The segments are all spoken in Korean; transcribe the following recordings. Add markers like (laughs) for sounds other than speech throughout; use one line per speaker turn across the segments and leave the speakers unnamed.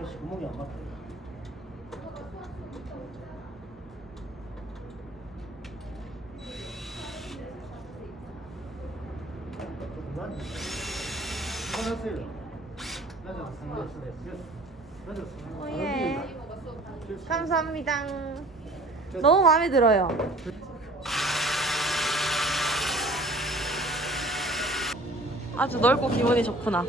아저씨 구멍이 안. 맞아,
오예. 감사합니다. 너무 마음에 들어요. 아주 넓고 기분이 좋구나.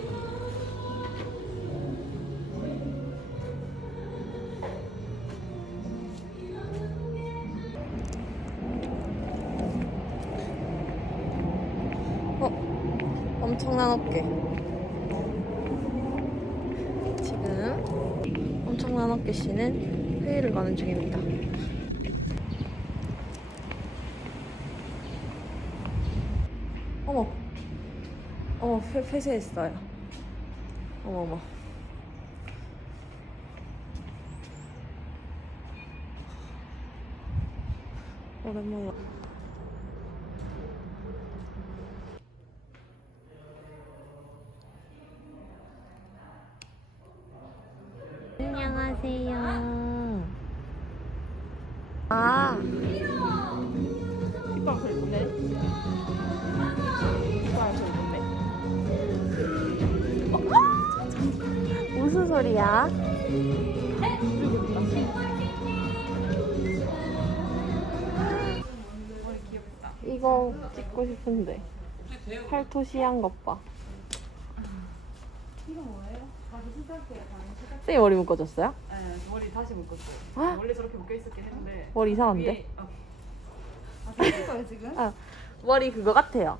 엄청난 어깨. 지금 엄청난 어깨 씨는 회의를 가는 중입니다. 어머, 어머, 폐, 폐쇄했어요. 어머, 어머. 오랜만에. 소리야? 이거 찍고 싶은데 팔토시한 것 봐. 쌤이 머리 묶어줬어요?
네, 머리 다시 묶었어요.
아?
원래 저렇게 묶여 있었긴 했는데
머리 이상한데?
위에 아, 아 지금?
아, 머리 그거 같아요.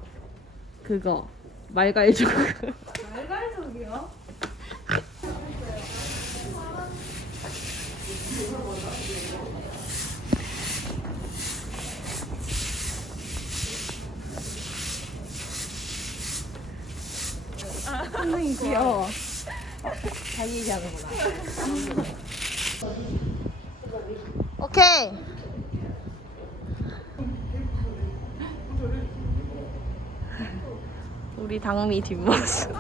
그거 말갈죽.
말갈석이요?
선생님 귀여워. 자기 얘기하는구나. 오케이. 우리 당미 뒷모습.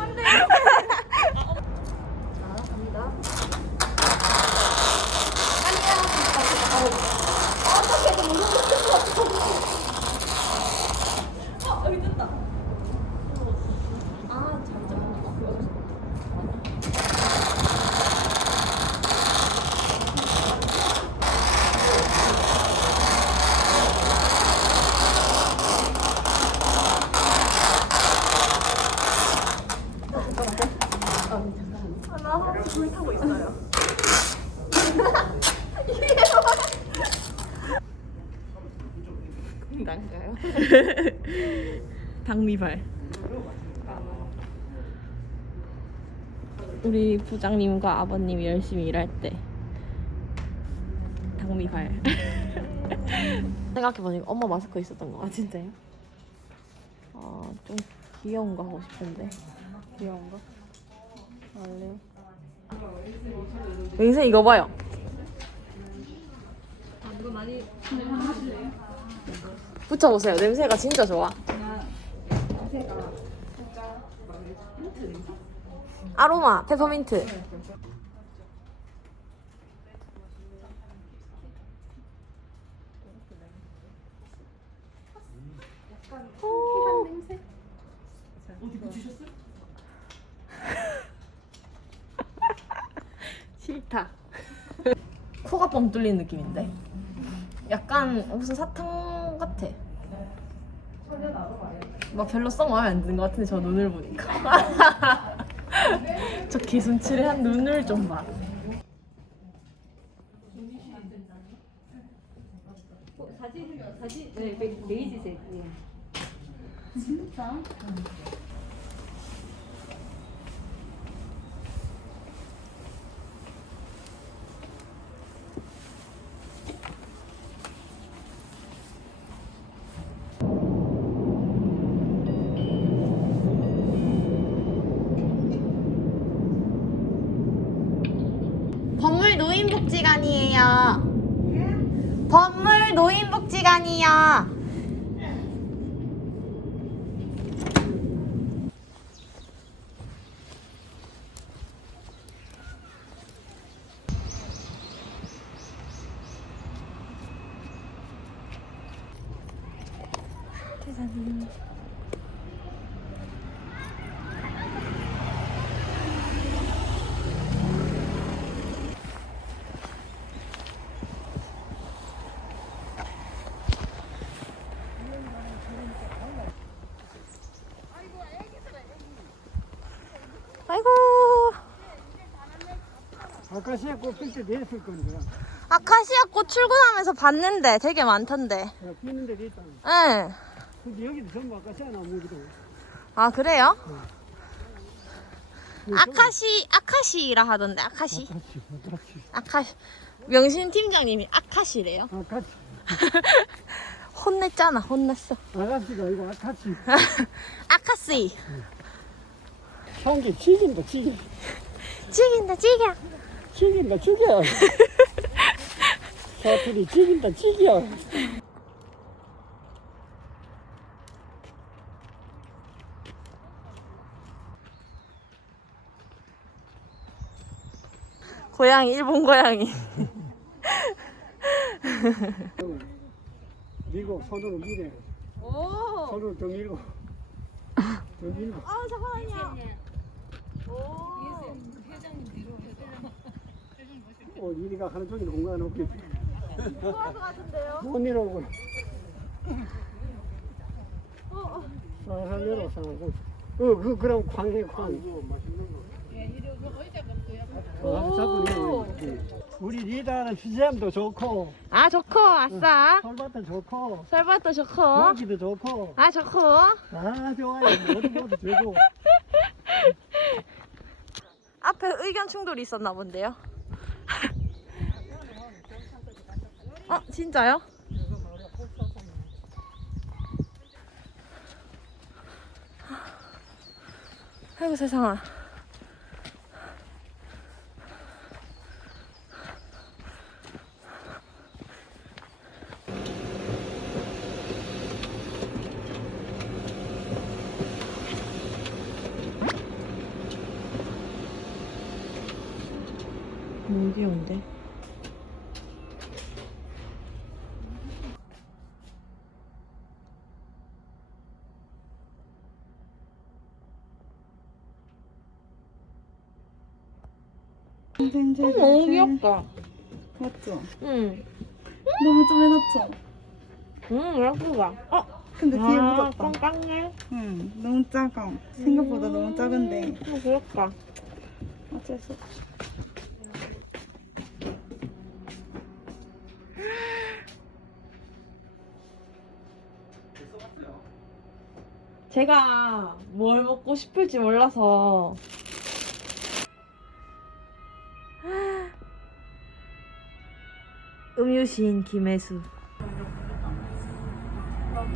난가요? (laughs) 당미발. 우리 부장님과 아버님이 열심히 일할 때 당미발. (laughs) 생각해보니까 엄마 마스크 있었던 거 같아.
아 진짜요?
아, 좀 귀여운 거 하고 싶은데.
귀여운 거? 원래
영생 이거 봐요. 붙여보세요. 냄새가 진짜 좋아. 아로마, 페퍼민트.
쾌한 냄새?
어디 붙이셨어요?
싫다. 코가 뻥 뚫린 느낌인데. 약간 무슨 사탕 같아. 막 별로 썩 마음에 안 드는 것 같은데 저 눈을 보니까. (laughs) 저 개순칠한 눈을 좀 봐.
사진 사진 네 베, 베이지색이에요. 진짜?
법물 노인 복지관이에요. 법물 노인복지관이요.
아카시아 꽃 필 때 내렸을 거니까.
아카시아 꽃 출근하면서 봤는데 되게 많던데.
야, 피는 데도 있다.
응.
근데 여기도 전부 아카시아 나무기도.
아 그래요?
그
아카시 아카시라 하던데 아카시
아카시, 아카시.
아카시 명신 팀장님이 아카시래요.
아카시. (laughs)
혼냈잖아 혼냈어.
아가씨가 이거 아카시. (laughs)
아카시
한개 튀긴다, 튀긴.
찍인다 찍야.
튀긴다, 죽여. (laughs) 사투리 튀긴다, 튀겨.
고양이 일본 고양이.
밀고 손으로 밀어.
오.
손으로 더 밀고. 더 밀고.
아 잠깐만요.
어, 이리가 하루 종일 공간 없겠지.
좋아할 것 같은데요?
못 내려오고. 살살 내려, 살살. 어, 그, 그럼 광해, 광. 어, 자꾸 내려. 우리 리더는 피자도 좋고,
아 좋고 아싸.
설밭도 좋고,
설밭도 좋고.
여기도 좋고,
아 좋고.
아, 좋아요. 모두 모두 되고.
앞에 의견 충돌이 있었나 본데요. 어 진짜요? 아이고 세상아. 귀여운데?
땡땡
너무 귀엽다.
맞죠?
응.
너무 좀 해놨죠?
응, 예쁘다. 어?
근데 뒤에
아,
묻었다.
깡깡해.
응, 너무 작아. 생각보다 너무 작은데
음, 귀엽다.
어쩔 수 없어.
제가 뭘 먹고 싶을지 몰라서. 음유시인 김혜수.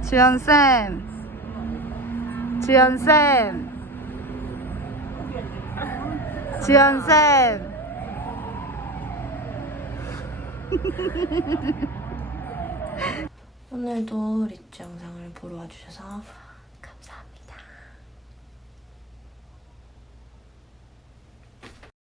주연 쌤, 주연 쌤, 주연 쌤. (laughs)
오늘도 리츠 영상을 보러 와주셔서